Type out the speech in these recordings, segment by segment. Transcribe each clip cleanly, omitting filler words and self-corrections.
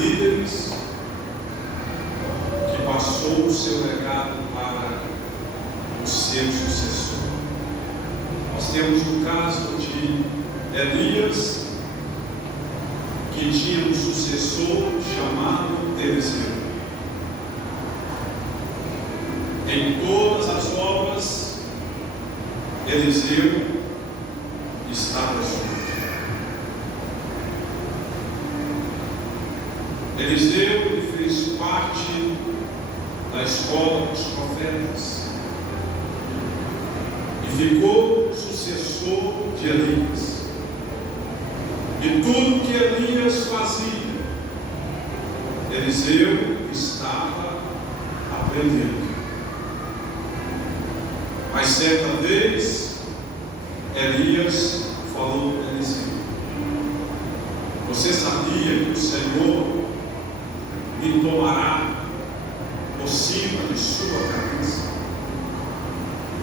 líderes que passou o seu legado para o seu sucessor. Nós temos o caso de Elias, que tinha um sucessor chamado Eliseu. Em todas as obras, Eliseu estava junto. Eliseu fez parte da escola dos profetas e ficou sucessor de Elias. E tudo que Elias fazia, Eliseu estava aprendendo. Mas certa vez, Elias falou para Eliseu: você sabia que o Senhor me tomará por cima de sua cabeça?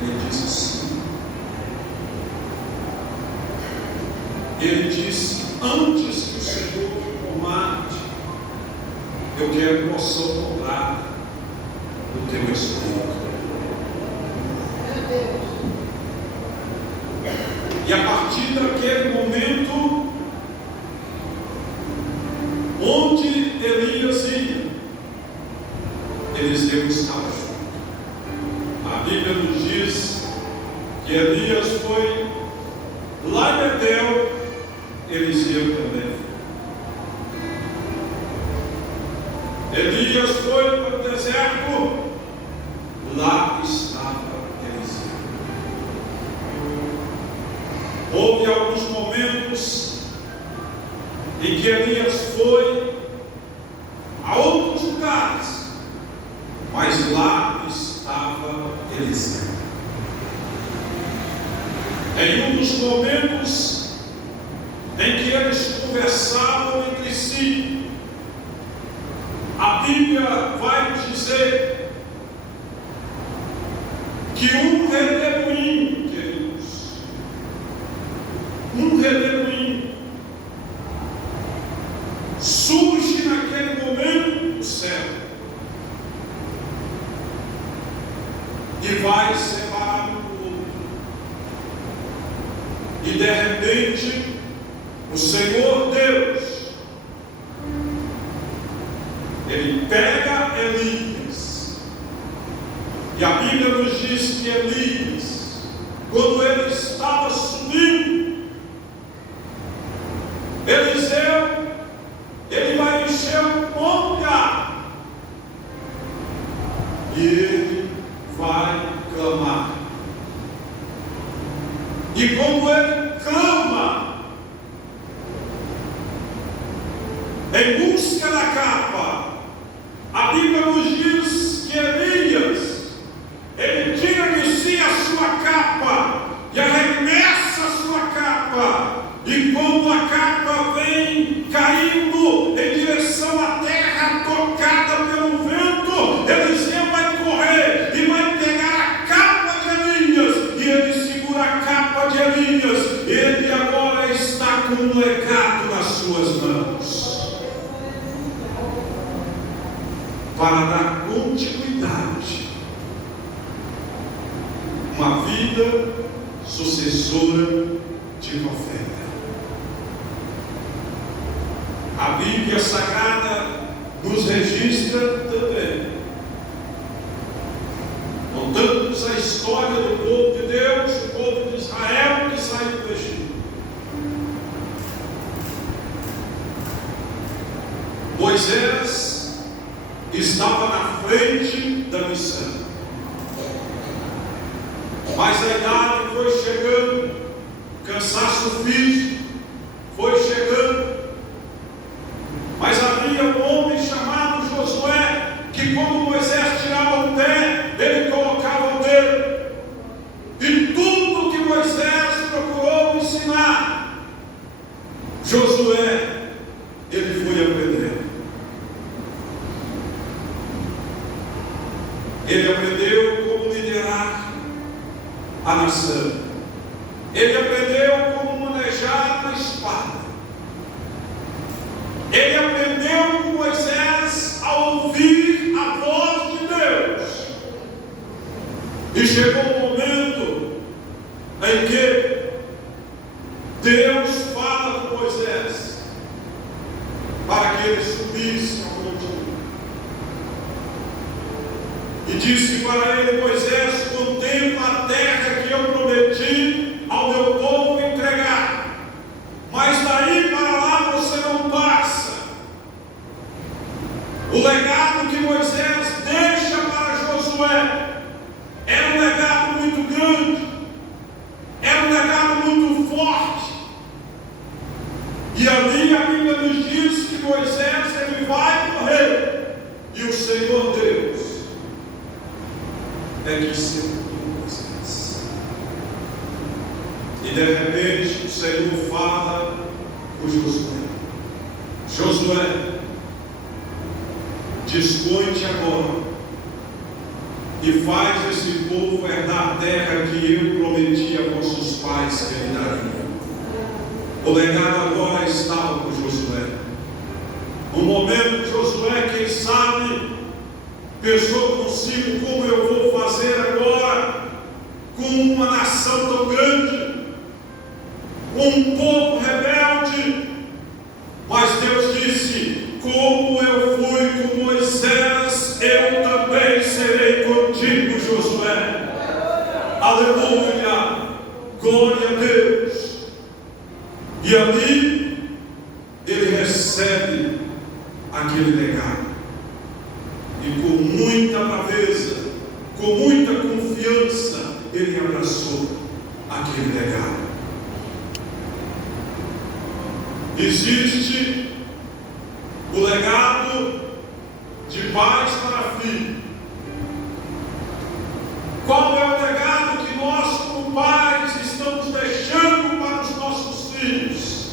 Ele disse sim. Ele disse: antes que o Senhor me tomar, eu quero que possa soprar o teu espírito. E a partir daquele momento, onde Elias ia, Eliseu estava junto. A Bíblia nos diz que Elias foi lá em Betel, Eliseu também foi. Elias foi para o deserto, lá estava Eliseu. Houve alguns momentos em que Elias foi a outros lugares, mas lá estava Eliseu. Em um dos momentos em que eles conversavam entre si, a Bíblia vai nos dizer que um redemoinho, queridos, um redemoinho surge naquele momento do céu e vai separar um do outro. E de repente, o Senhor Deus, Ele pega Elias, e a Bíblia nos diz que Elias, quando ele estava subindo, Eliseu, ele vai encher o monte de água, e ele vai clamar. E como ele clama, em busca da capa, a Bíblia nos diz que Elias, ele tira de si a sua capa e arremessa a sua capa, e quando a capa vem caindo em direção à terra, tocada pelo vento, Eliseu vai correr e vai pegar a capa de Elias, e ele segura a capa de Elias. Ele agora está com um legado nas suas mãos para dar continuidade, uma vida sucessora de profeta. A Bíblia Sagrada nos registra também, contando-nos a história do povo de Deus, o povo de Israel que saiu do Egito. Moisés estava na frente da missão, mas a idade foi chegando, o cansaço físico foi chegando, mas havia um homem chamado Josué, que quando Moisés tirava o pé, ele colocava o dedo, e tudo que Moisés procurou ensinar, Josué, ele foi aprendendo. Ele aprendeu como liderar a nação. Ele aprendeu como manejar a espada. Ele aprendeu como chegou o momento em que Deus fala com Moisés para que ele subisse ao monte. E disse para ele: Moisés, contempla a terra que eu prometi ao meu povo entregar, mas daí para lá você não passa. O legado que Moisés deixa para Josué era um legado muito grande, era um legado muito forte. E ali a Bíblia nos diz que Moisés ele vai morrer, e o Senhor Deus é que segurou Moisés. E de repente o Senhor fala com Josué: Josué, dispõe-te agora e faz esse povo herdar a terra que eu prometi a vossos pais que lhe daria. O legado agora estava com Josué. No momento Josué, quem sabe, pensou consigo: como eu vou fazer agora com uma nação tão grande, com um povo rebelde? Mas Deus disse: como eu fui com Moisés, eu também serei contigo, Josué. Aleluia, glória a Deus. E ali ele recebe aquele legado, e com muita braveza, com muita confiança, ele abraçou aquele legado. Existe o legado de pais para filho. Qual é o legado que nós, como pais, estamos deixando para os nossos filhos?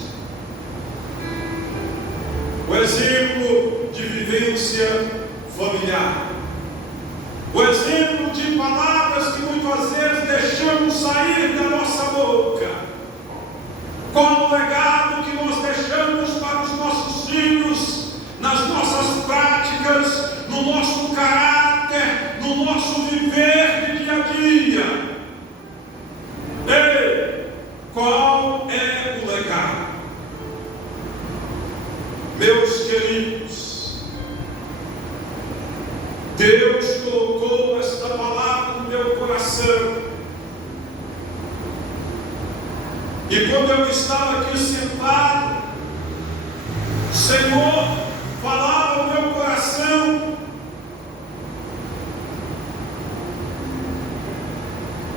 O exemplo de vivência familiar, o exemplo de palavras que muitas vezes deixamos sair da nossa boca. Qual o legado que nós deixamos para os nossos filhos, nas nossas práticas, no nosso caráter, no nosso viver de dia a dia? Ei, qual é o legado? Meus queridos, Deus colocou esta palavra no meu coração. E quando eu estava aqui sentado, o Senhor falava ao meu coração.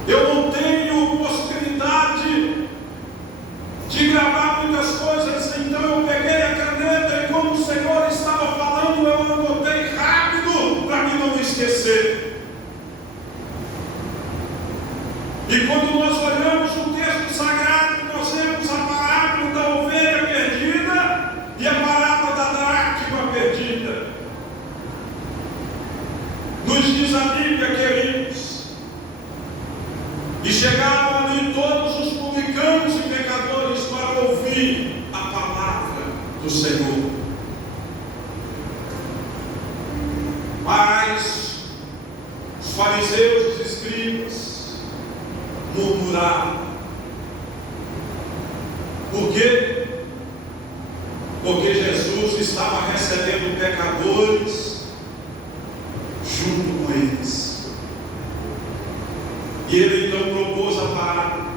Eu não tenho possibilidade de gravar muitas coisas, então eu peguei a caneta e, como o Senhor estava falando, eu anotei rápido para mim não esquecer. E quando nós olhamos o texto sagrado, nós vemos a parábola da ovelha perdida e a parábola da dracma perdida. Nos diz a Bíblia, queridos, e chegaram ali todos os publicanos e pecadores para ouvir a palavra do Senhor. Mas os fariseus e os escribas murmuraram. Por quê? Porque Jesus estava recebendo pecadores junto com eles. E ele então propôs a parábola: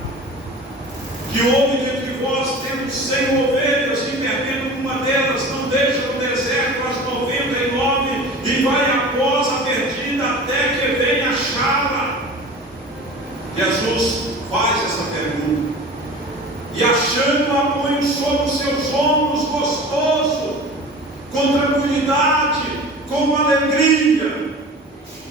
que homem dentre vós, tendo 100 ovelhas e perdendo uma delas, não deixa no deserto as 99 e vai após a perdida até que venha achá-la? Jesus faz essa pergunta e, achando-a, põe sobre os seus ombros, gostoso, com tranquilidade, com alegria.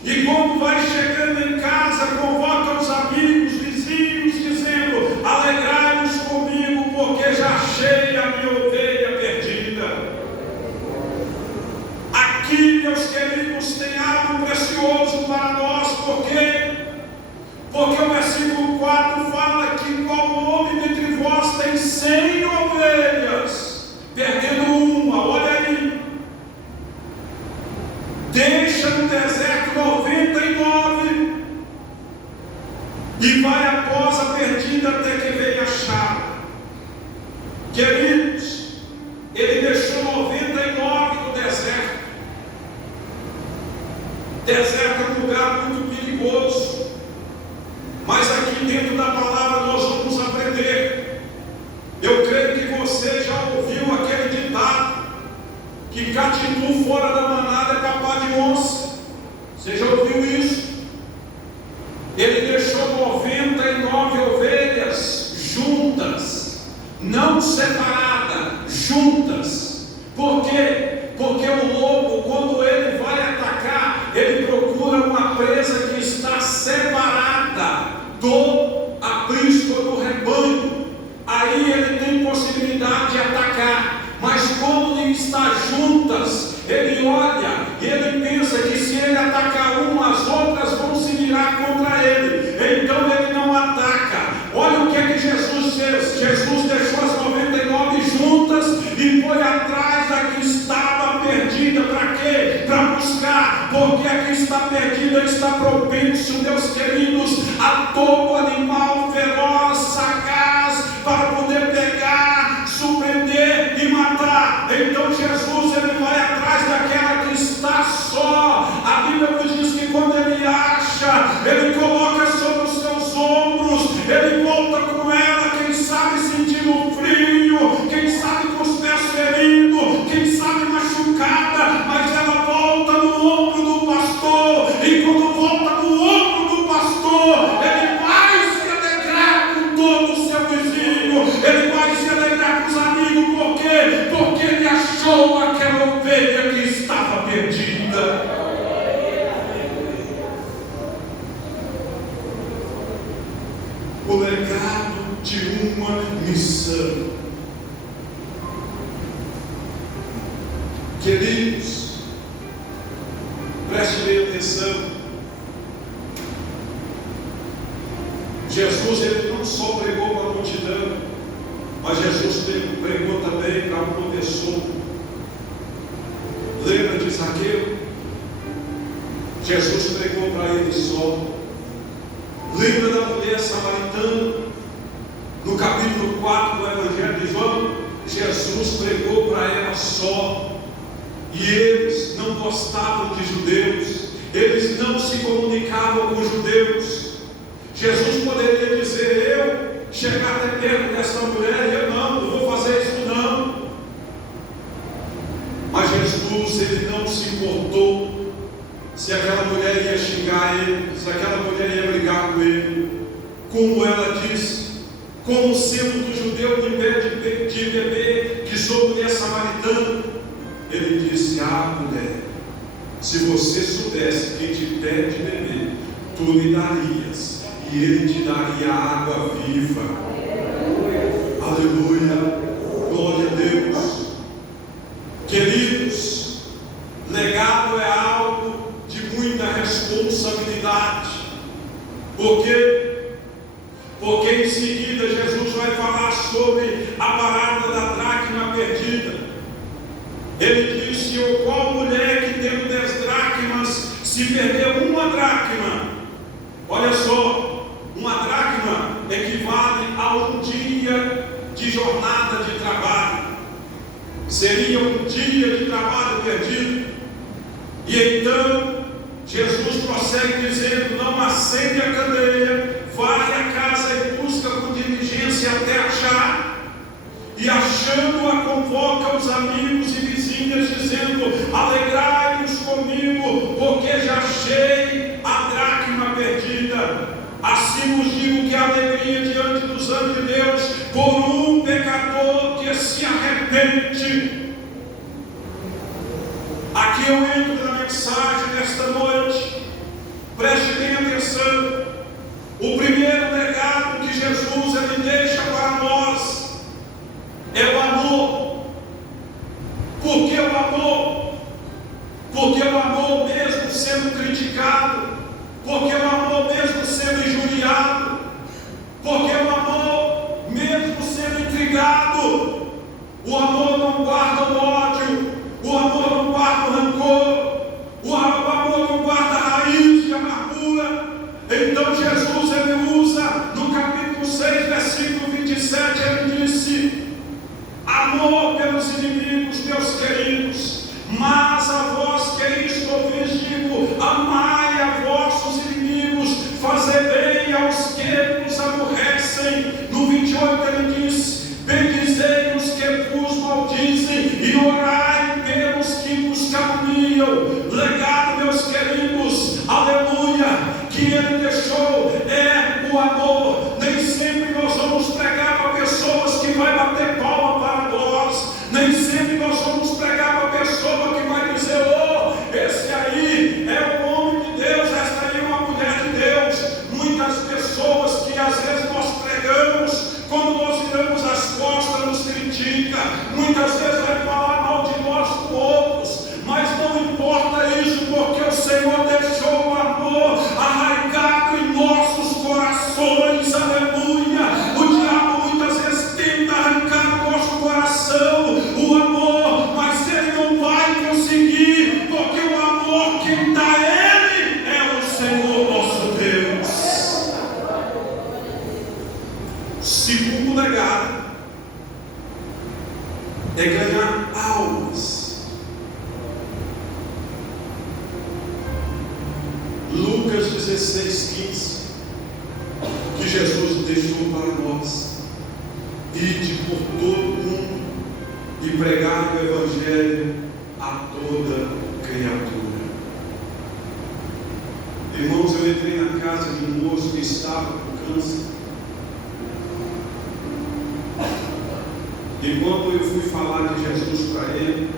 E quando vai chegando em casa, convoca os amigos, vizinhos, dizendo: alegrai-vos comigo, porque já achei a minha ovelha perdida. Aqui, meus queridos, tem algo precioso para nós. Por quê? Porque o versículo 4 fala que qual homem dentre vós tem 100 ovelhas, perdendo uma, olha aí, deixa no deserto 99 ele deixou 99 no deserto. Deserto é um lugar muito perigoso, mas aqui dentro da palavra nós vamos aprender. Eu creio que você já ouviu aquele ditado, que catitu fora da manada é papá de onça. Você já ouviu isso? Ele deixou 99 ovelhas juntas, não separadas, juntas. Por quê? Porque o lobo, quando ele vai atacar, ele procura uma presa que está separada do aprisco do rebanho. Aí ele tem possibilidade de atacar. Mas quando ele está juntas, ele olha e ele pensa que se ele atacar uma, as outras vão se virar contra ele. Então ele não ataca. Olha o que é que Jesus fez. Jesus deixou as 99 juntas e foi atrás da que estava perdida. Para quê? Para buscar. Porque a que está perdida está propenso, meus queridos, a todo animal feroz, sagaz, para poder pegar, surpreender e matar. Então Jesus, ele vai atrás daquela que está só. A Bíblia nos diz que quando ele acha, ele coloca sobre os seus ombros, ele volta com ela, quem sabe sentindo frio, quem sabe com os pés feridos, quem sabe machucada, mas ela volta no ombro do pastor. E quando volta no ombro do pastor, ele vai se alegrar com todo o seu vizinho, ele vai se alegrar com os amigos. Por quê? Porque ele achou aquela ovelha que estava perdida. O legado de uma missão. Queridos, preste bem atenção. Jesus, ele não só pregou para a multidão, mas Jesus pregou também para uma pessoa. Lembra de Zaqueu? Jesus pregou para ele só. Lembra da mulher samaritana? No capítulo 4 do Evangelho de João, Jesus pregou para ela só. E eles não gostavam de judeus, eles não se comunicavam com os judeus. Jesus poderia dizer: eu chegar até perto dessa mulher, eu não vou fazer isso não. Mas Jesus, ele não se importou se aquela mulher ia xingar ele, se aquela mulher ia brigar com ele. Como ela disse, como sendo do judeu de beber, que sou mulher samaritana, ele disse: mulher, se você soubesse quem te pede de beber, tu lhe darias, e ele te daria água viva. Aleluia, glória a Deus. Queridos, legado é algo de muita responsabilidade. Por quê? Porque em seguida Jesus vai falar sobre a parábola da dracma perdida. Ele disse: ou qual mulher que tendo 10 dracmas, se perder uma dracma? Olha só, uma dracma equivale a um dia de jornada de trabalho. Seria um dia de trabalho perdido. E então Jesus prossegue dizendo: não acende a candeia, vai à casa e busca com diligência até achar. E achando-a, convoca os amigos e vizinhas, dizendo: alegrai-vos comigo, porque já achei a dracma perdida. Assim vos digo que a alegria diante dos anjos de Deus por um pecador que se arrepende. Aqui eu entro na mensagem desta noite. Preste bem atenção. O primeiro legado que Jesus ele deixa para nós é o amor. Por que o amor? Porque o amor, mesmo sendo criticado, porque o amor, mesmo sendo injuriado, porque o amor, mesmo sendo intrigado, o amor não guarda o ódio, o amor não guarda o rancor, o amor não guarda a raiz de amargura. Então Jesus ele usa no capítulo 6, versículo 27, ele disse: amor amor pelos inimigos, meus queridos. Mas a vós que isto ouvis, digo: amai a vossos inimigos, fazei bem aos que vos aborrecem. No 28 ele diz: bendizei os que vos maldizem e orai pelos que vos caluniam. Legado, meus queridos, aleluia, que ele deixou é o amor. Nem sempre nós vamos pregar para pessoas que vai bater palma para nós. Nem sempre nós vamos pregar para pessoa que vai dizer: oh, esse aí é um homem de Deus, esta aí é uma mulher de Deus. Muitas pessoas que às vezes nós pregamos, quando nós viramos as costas, nos critica. Muitas vezes vai falar mal de nós com outros, mas não importa isso, porque o Senhor deixou o amor arraigado em nossos corações, aleluia. O diabo muitas vezes tenta arrancar o nosso coração, o amor, mas ele não vai conseguir, porque o amor quem dá ele é o Senhor nosso Deus. Segundo legado é ganhar almas. Lucas 16:15, que Jesus deixou para nós: ide por todo mundo e pregar o Evangelho a toda criatura. Irmãos, eu entrei na casa de um moço que estava com câncer. E quando eu fui falar de Jesus para ele,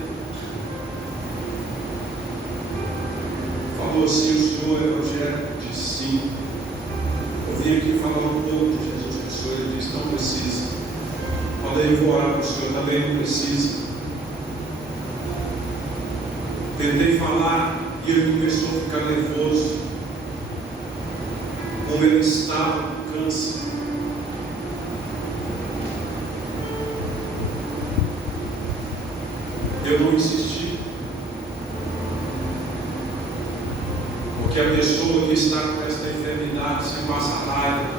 falou assim: o senhor é evangélico? Disse sim. Eu vim aqui falar um pouco de Jesus para o senhor. Ele disse: não precisa. Falei: eu vou orar para o senhor. Também não precisa. Tentei falar e ele começou a ficar nervoso. Como ele estava com câncer. Eu não insisti, porque a pessoa que está com esta enfermidade, se passa raiva,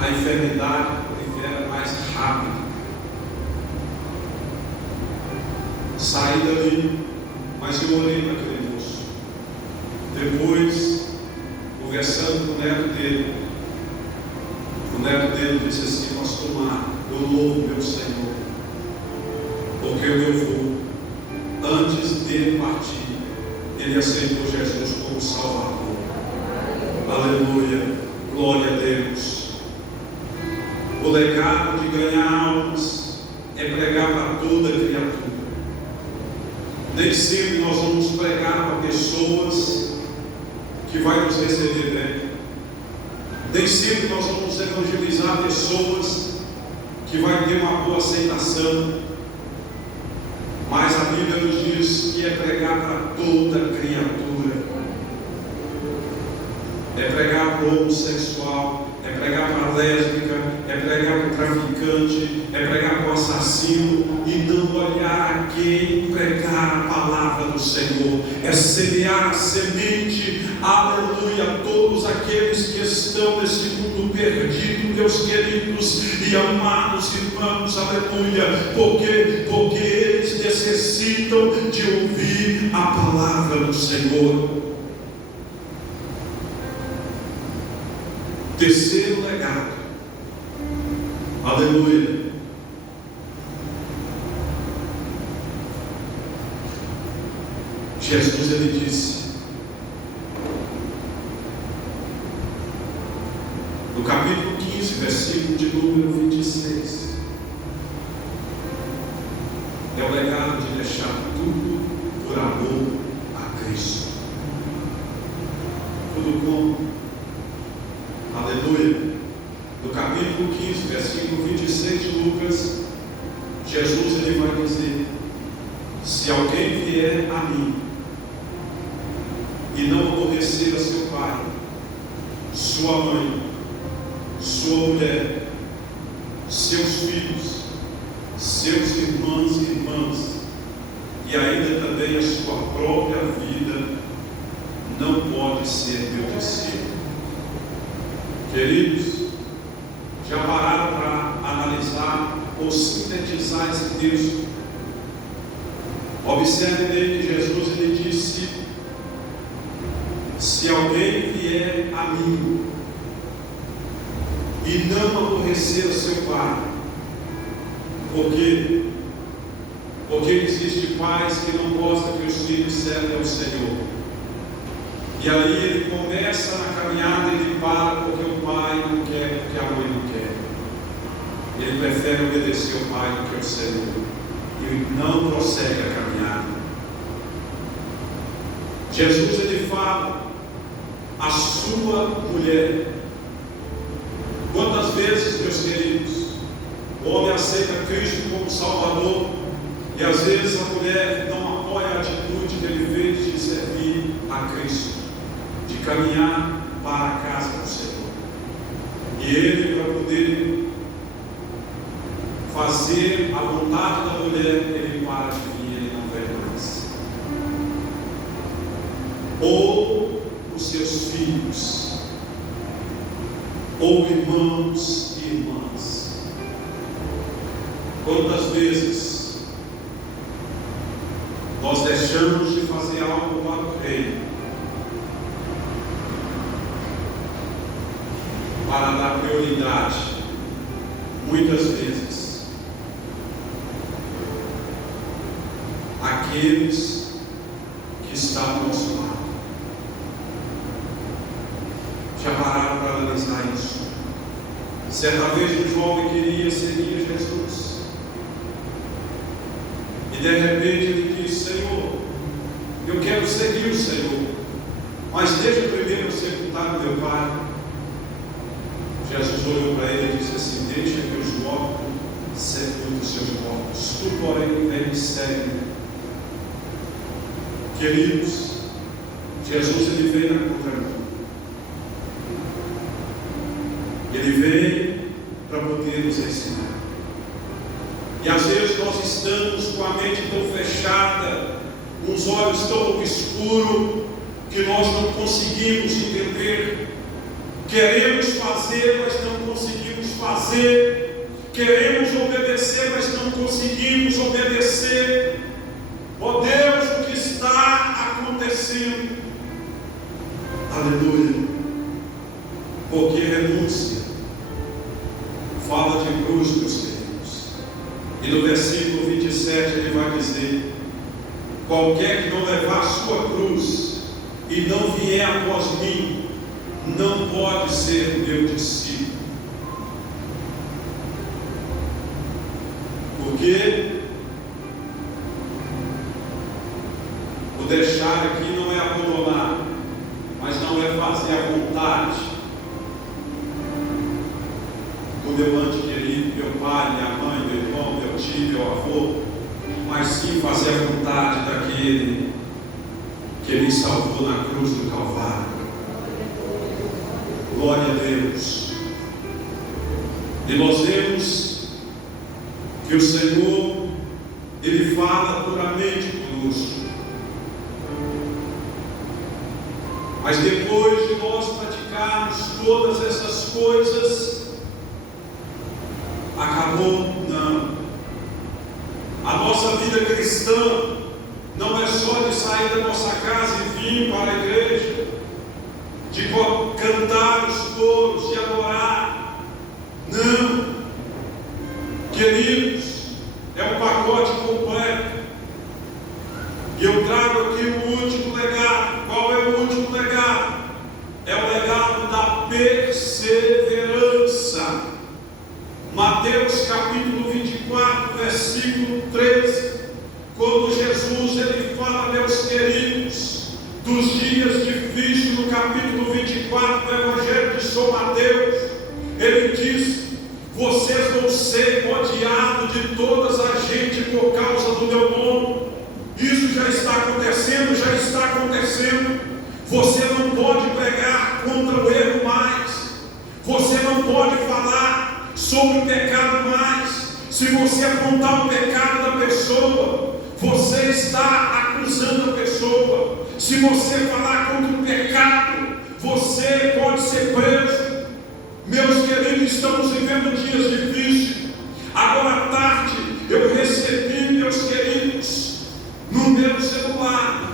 a enfermidade prolifera mais rápido. Saí dali, mas eu olhei para aquele moço. Depois, conversando com o neto dele disse assim: pastor Marco, eu louvo meu Senhor, porque o meu avô, antes dele partir, ele aceitou Jesus como Salvador. Aleluia, glória a Deus. O legado de ganhar almas é pregar para toda criatura. Nem sempre nós vamos pregar para pessoas que vai nos receber bem. Nem sempre nós vamos evangelizar pessoas que vai ter uma boa aceitação. Mas a Bíblia nos diz que é pregar para toda criatura. É pregar para o homossexual, é pregar para a lésbica, é pregar para o traficante, é pregar para o assassino, e não olhar a quem pregar a palavra do Senhor. É semear a semente, aleluia, a todos aqueles que estão nesse mundo perdido, meus queridos e amados irmãos, aleluia, porque eles necessitam de ouvir a palavra do Senhor. Terceiro legado, aleluia, Jesus ele disse no capítulo 15, versículo de número 26, é o legado de deixar tudo por amor a Cristo. Tudo como? Aleluia. No capítulo 15, versículo 26 de Lucas, Jesus ele vai dizer: se alguém vier a mim e não aborrecer a seu pai, sua mãe, sua mulher, seus filhos, seus irmãos e irmãs, e ainda também a sua própria vida, não pode ser meu discípulo. Queridos, já pararam para analisar ou sintetizar esse texto, observe bem que Jesus ele disse: se alguém vier a mim e não aborrecer o seu pai, por quê? Porque existem pais que não gostam que os filhos servem ao Senhor. E aí ele começa na caminhada e ele para porque o pai não quer, porque a mãe não quer. Ele prefere obedecer ao pai do que ao Senhor. E não prossegue a caminhada. Jesus ele fala: a sua mulher. Quantas vezes, meus queridos, o homem aceita Cristo como Salvador, e às vezes a mulher não apoia a atitude que ele fez de servir a Cristo, de caminhar para a casa do Senhor. E ele, para poder fazer a vontade da mulher, ele para de vir, ele não vem mais. Ou os seus filhos, ou irmãos e irmãs. Quantas vezes nós deixamos de fazer algo para o reino, para dar prioridade, muitas vezes, àqueles que estão ao nosso lado? Já pararam para analisar isso? Certa vez um jovem queria seguir Jesus, e de repente ele disse: Senhor, eu quero seguir o Senhor, mas deixa primeiro eu sepultar o meu pai. Jesus olhou para ele e disse assim: deixa que os mortos sepultem os seus mortos, tu porém vem e segue. Queridos, Jesus ele veio na contramão. Ele veio para poder nos ensinar. E às vezes nós estamos com a mente tão fechada, com os olhos tão escuros, que nós não conseguimos entender. Queremos fazer, mas não conseguimos fazer. Queremos obedecer, mas não conseguimos obedecer. Ó Deus, o que está acontecendo? Aleluia. Porque renúncia fala de cruz, meus queridos. E no versículo 27 ele vai dizer: qualquer que não levar a sua cruz e não vier após mim, não pode ser meu discípulo. Porque o deixar aqui não é abandonar, mas não é fazer a vontade do meu ante querido, meu pai, minha mãe, meu irmão, meu tio, meu avô, mas sim fazer a vontade daquele que ele salvou na cruz do Calvário. Glória a Deus. E nós vemos que o Senhor ele fala puramente conosco. Mas depois de nós praticarmos todas essas coisas, acabou? Não. A nossa vida cristã não é só de sair da nossa casa e vir para a igreja, de cantar os coros, de adorar. Não. Queridos, é um pacote completo. E eu trago aqui o último legado. Qual é o último legado? É o legado da perseverança. Mateus capítulo 24, versículo 13. Quando Jesus ele fala, meus queridos, dos dias difíceis, no capítulo 24 do Evangelho de São Mateus, ele diz: vocês vão ser odiados de todas a gente por causa do meu nome. Isso já está acontecendo, já está acontecendo. Você não pode pregar contra o erro mais. Você não pode falar sobre o pecado mais. Se você apontar o pecado da pessoa, você está acusando a pessoa. Se você falar contra o pecado, você pode ser preso. Meus queridos, estamos vivendo dias difíceis. Agora à tarde eu recebi, meus queridos, no meu celular,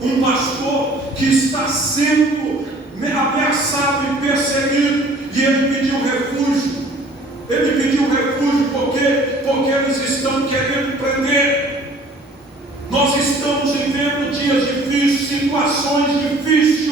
um pastor que está sendo ameaçado e perseguido, e ele pediu refúgio. Ele pediu refúgio porque eles estão querendo prender. Nós estamos vivendo dias difíceis, situações difíceis,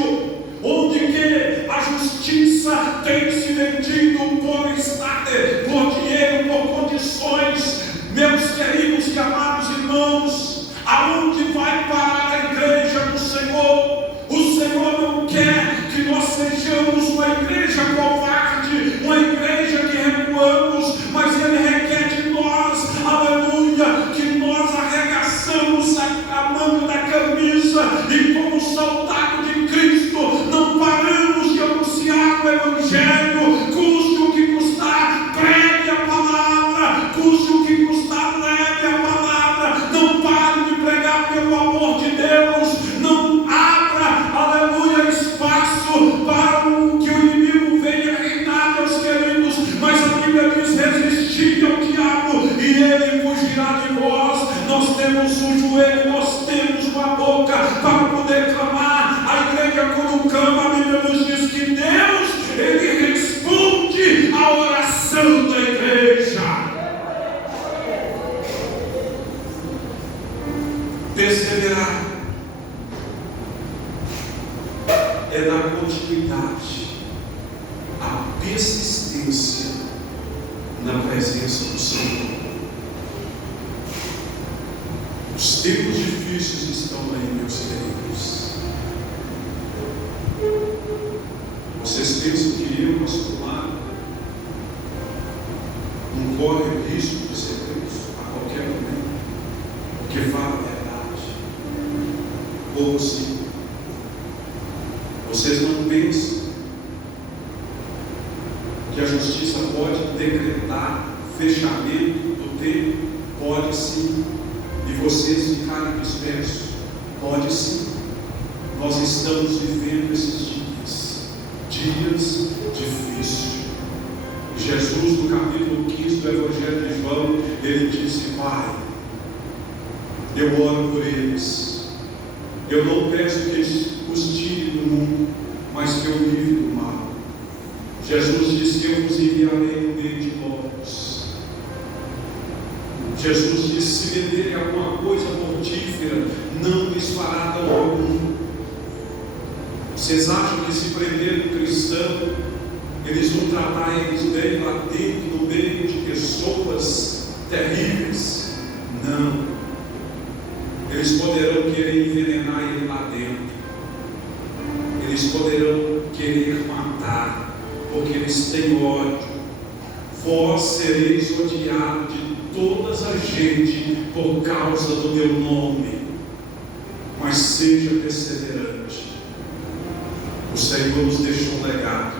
onde que a justiça tem se vendido por dinheiro, por condições. Meus queridos e amados irmãos, aonde vai parar a igreja do Senhor? O Senhor não quer que nós sejamos uma igreja covarde, uma igreja que recuamos, mas Ele requer de nós, aleluia, que nós arregaçamos a manga da camisa e, como soldado de Cristo, não paramos de anunciar o Evangelho, custe o que custar, pregue a palavra, custe o que custar, leve a palavra, não pare de pregar pelo amor de Deus, não abra, aleluia, espaço para que o inimigo venha reinar, meus queridos, mas a Bíblia diz: resistir ao diabo e ele fugirá de vós. Nós temos um joelho, nós temos uma boca para poder clamar. A igreja, quando clama, a Bíblia nos diz que Deus, Ele responde à oração da igreja. Perseverar é dar continuidade à persistência na presença do Senhor. Os tempos difíceis estão aí, meus queridos. Vocês pensam que eu, pastor Mário, não corre o risco de ser preso a qualquer momento, porque fala a verdade? Ou sim? Vocês não pensam que a justiça pode decretar fechamento do templo? Pode sim. E vocês ficarem dispersos? Pode sim. Nós estamos vivendo esses dias difíceis. Jesus, no capítulo 15 do Evangelho de João, ele disse: Pai, eu oro por eles. Eu não peço que eles os tirem do mundo, mas que eu livre do mal. Jesus disse que eu vos enviarei no meio de lobos. Jesus disse: se venderem alguma coisa mortífera, não lhes fará dano algum. Vocês acham que se prender um cristão, eles vão tratar eles bem lá dentro, no meio de pessoas terríveis? Não. Eles poderão querer envenenar ele lá dentro. Eles poderão querer matar, porque eles têm ódio. Vós sereis odiados de toda a gente por causa do meu nome, mas seja perseverante. O Senhor nos deixou um legado.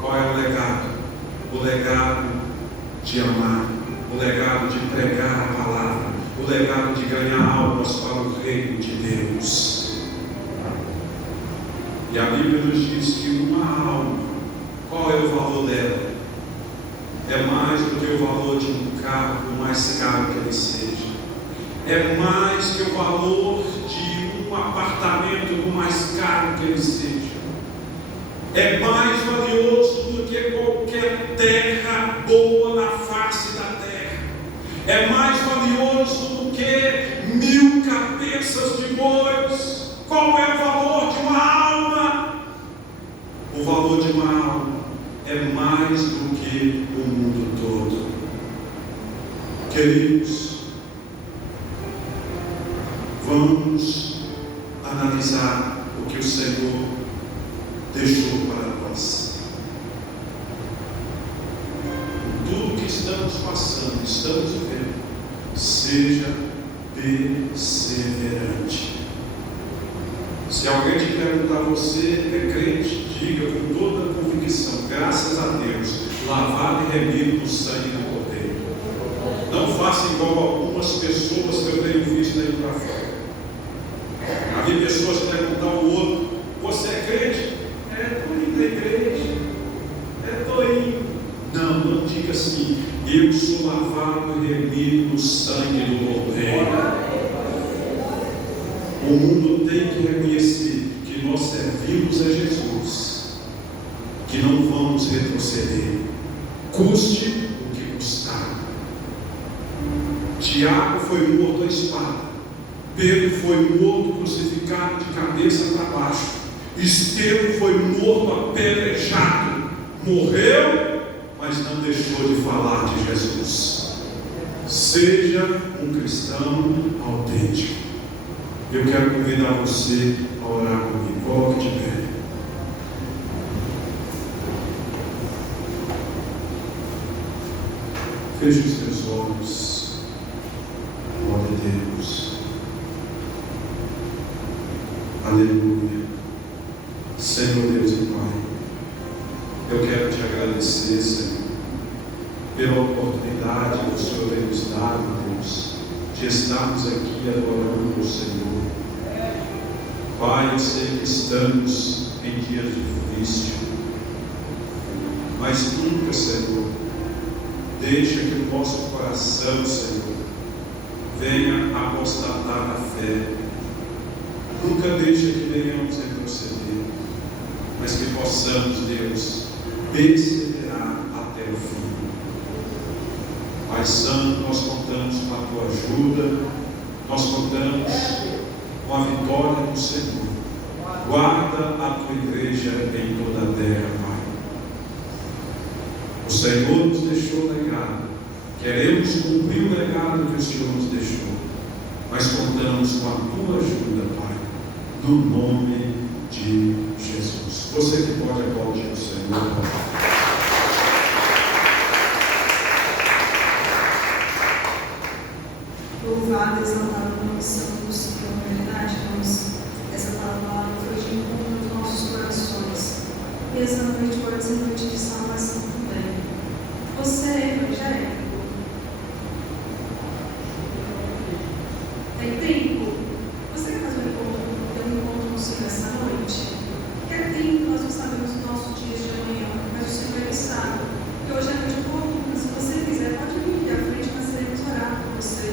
Qual é o legado? O legado de amar, o legado de pregar a palavra, o legado de ganhar almas para o reino de Deus. E a Bíblia nos diz que uma alma, qual é o valor dela? É mais do que o valor de um carro, por mais caro que ele seja. É mais que o valor de um apartamento, por mais caro que ele seja. É mais valioso do que qualquer terra boa na face da terra. É mais valioso do que 1000 cabeças de bois. Qual é o valor de uma alma? O valor de uma alma é mais do que o mundo todo. Queridos, vamos analisar o que o Senhor deixou para nós. Tudo que estamos passando, estamos vivendo, seja perseverante. Se alguém te perguntar: você é crente? Diga com toda a convicção: graças a Deus, lavado e remido no sangue do Cordeiro. Não faça igual algumas pessoas que eu tenho visto aí para fora. Havia pessoas que perguntam ao outro: você é crente? Estou indo à igreja. Estou indo. Não diga assim: Eu sou lavado e remido no sangue do Cordeiro. O mundo tem que reconhecer que nós servimos a Jesus, que não vamos retroceder, custe o que custar. Tiago foi morto à espada, Pedro foi morto crucificado de cabeça para baixo, Estevão foi morto apedrejado, morreu, mas não deixou de falar de Jesus. Seja um cristão autêntico. Eu quero convidar você a orar comigo. Coloque de pé. Feche os teus olhos. Glória a Deus. Aleluia. Senhor Deus e Pai, eu quero te agradecer, Senhor, pela oportunidade que o Senhor tem nos dado, Deus, de estarmos aqui adorando o Senhor. Pai, eu sei que estamos em dias difíceis, mas nunca, Senhor, deixa que o nosso coração, Senhor, venha apostatar na fé. Nunca deixa que venhamos retroceder, mas que possamos, Deus, perseverar até o fim. Pai Santo, nós contamos com a tua ajuda, nós contamos com a vitória do Senhor. Guarda a tua igreja em toda a terra, Pai. O Senhor nos deixou legado, queremos cumprir o legado que o Senhor nos deixou, mas contamos com a tua ajuda, Pai, no nome de Jesus. Você que pode aplaudir o Senhor. Louvado, exaltado o nome santo do Senhor. Na verdade, irmãos, essa palavra foi de encontro aos nossos corações. E essa noite pode ser noite de salvação também. Você é evangélico? Tem tempo? Você quer fazer um encontro com o Senhor essa noite? Quer tempo? Nós não sabemos os nossos dias de amanhã, mas o Senhor ele sabe. E hoje é noite oportuna. Se você quiser, pode vir aqui à frente, nós queremos orar por você.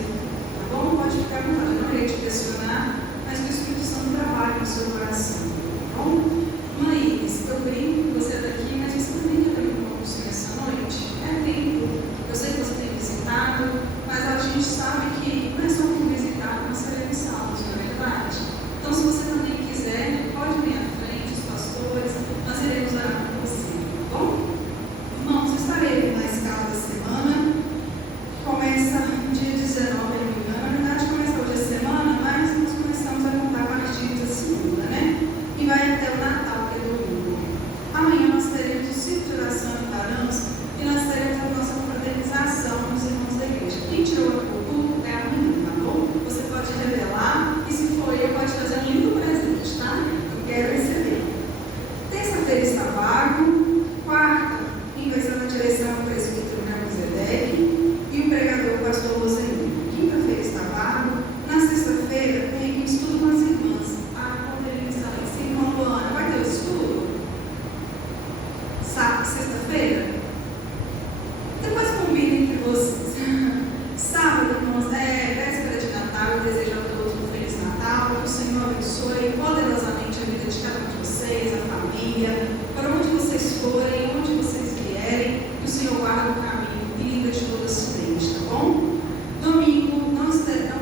Bom, pode ficar à vontade, eu não irei te pressionar, mas que o Espírito Santo trabalhe no seu coração, tá bom? Mães, eu brinco que você está aqui, mas você também quer ter um pouco essa noite? É tempo. Eu sei que você tem visitado, mas a gente sabe que não é só por visitar, mas seremos salvos, não é verdade? Então, se você também quiser, pode vir à frente, os pastores, nós iremos orar por você, tá bom? Irmãos, estarei na escala da semana, que começa dia 19. Na verdade, começa hoje a semana, mas nós começamos a contar a partir da segunda, né? E vai até o Natal, que é domingo. Amanhã nós teremos o ciclo de oração em Paranhos e nós teremos a nossa fraternização dos irmãos da igreja. Quem tirou o culto é amanhã, tá bom? Você pode revelar e, se for eu, pode trazer um lindo presente, tá? Eu quero receber. Terça-feira está vago. Quarta, inversão na direção do presbítero Melquisedeque e o pregador, o pastor Rosemiro. Quinta-feira está vago. Na sexta-feira tem estudo com as irmãs. Poderia estar lá em cima. Ana, vai ter o estudo? Sexta-feira? Depois combina entre vocês. Sábado, irmãos, véspera de Natal. Eu desejo a todos um Feliz Natal. Que o Senhor abençoe poderosamente a vida de cada um de vocês, a família, para onde vocês forem, onde vocês vierem. Que o Senhor guarde o caminho e livre de todo acidente, tá bom? Domingo, não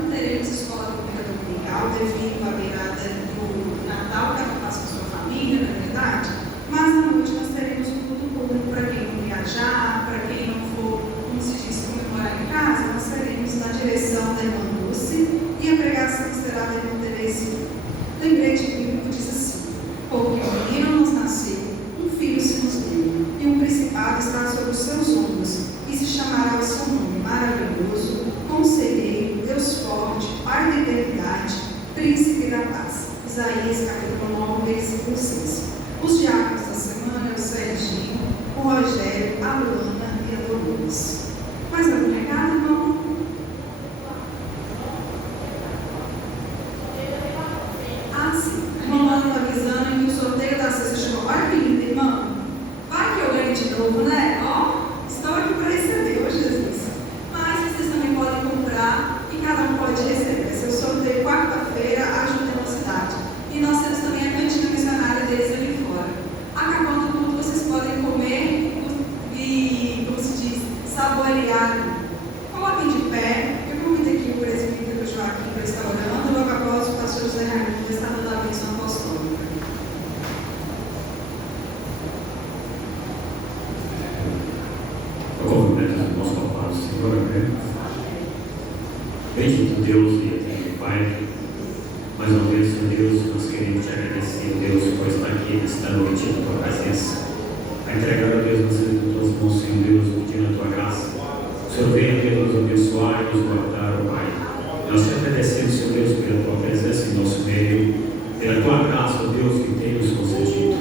teremos escola pública dominical devido à virada do Natal, que ela passa com sua família, na verdade. Mas à noite nós teremos um culto público para quem não viajar, para quem não for, como se diz, comemorar em casa. Nós teremos na direção da irmã Dulce e a pregação será da irmã Teresa. Lembrete bíblico diz assim: porque um menino nos nasceu, um filho se nos deu, e um principado está sobre os seus ombros, e se chamará o seu nome maravilhoso, Conselheiro, Deus forte, Pai da eternidade, Príncipe da paz. Isaías capítulo 9, versículo 6. Os diáconos da semana é o Serginho, o Rogério, a Luana e a Dolores. Mais algum recado, irmão? Sim. A irmã está avisando que o sorteio da sexta chegou. Olha que lindo, irmão. Vai que eu ganho de novo, né? Ó, estou aqui para receber, ô Jesus. Bendito Deus e eterno Pai, mais uma vez, Senhor Deus, nós queremos te agradecer, Deus, por estar aqui nesta noite na tua presença, a entregar a Deus nas tuas mãos, Senhor Deus, pedindo a tua graça. O Senhor venha, Deus, nos abençoar e nos guardar, ó Pai. Nós te agradecemos, Senhor Deus, pela tua presença em nosso meio, pela tua graça, ó Deus, que tem nos concedido.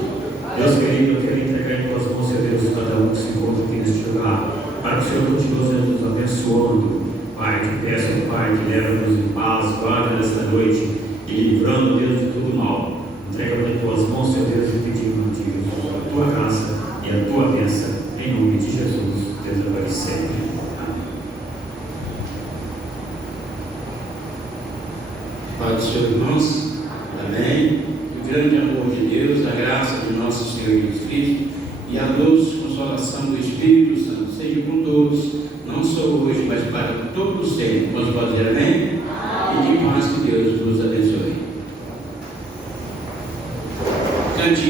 Deus querido, eu quero entregar em tuas mãos, Senhor Deus, cada um que se encontra aqui neste lugar, para que o Senhor continue nos abençoando. Pai, te peço, Pai, que leva-nos em paz, guarda nesta noite e livrando, Deus, de todo mal. Entrega-nos em tuas mãos, Senhor Deus, e pedimos a Deus a tua graça e a tua bênção, em nome de Jesus, Deus agora e sempre. Amém. Pai do Senhor, irmãos, amém. O grande amor de Deus, a graça de nosso Senhor Jesus Cristo e a doce consolação do Espírito Santo seja com todos, não só hoje, mas para todos sempre. Vamos fazer amém? E que paz que Deus nos abençoe. Cantina.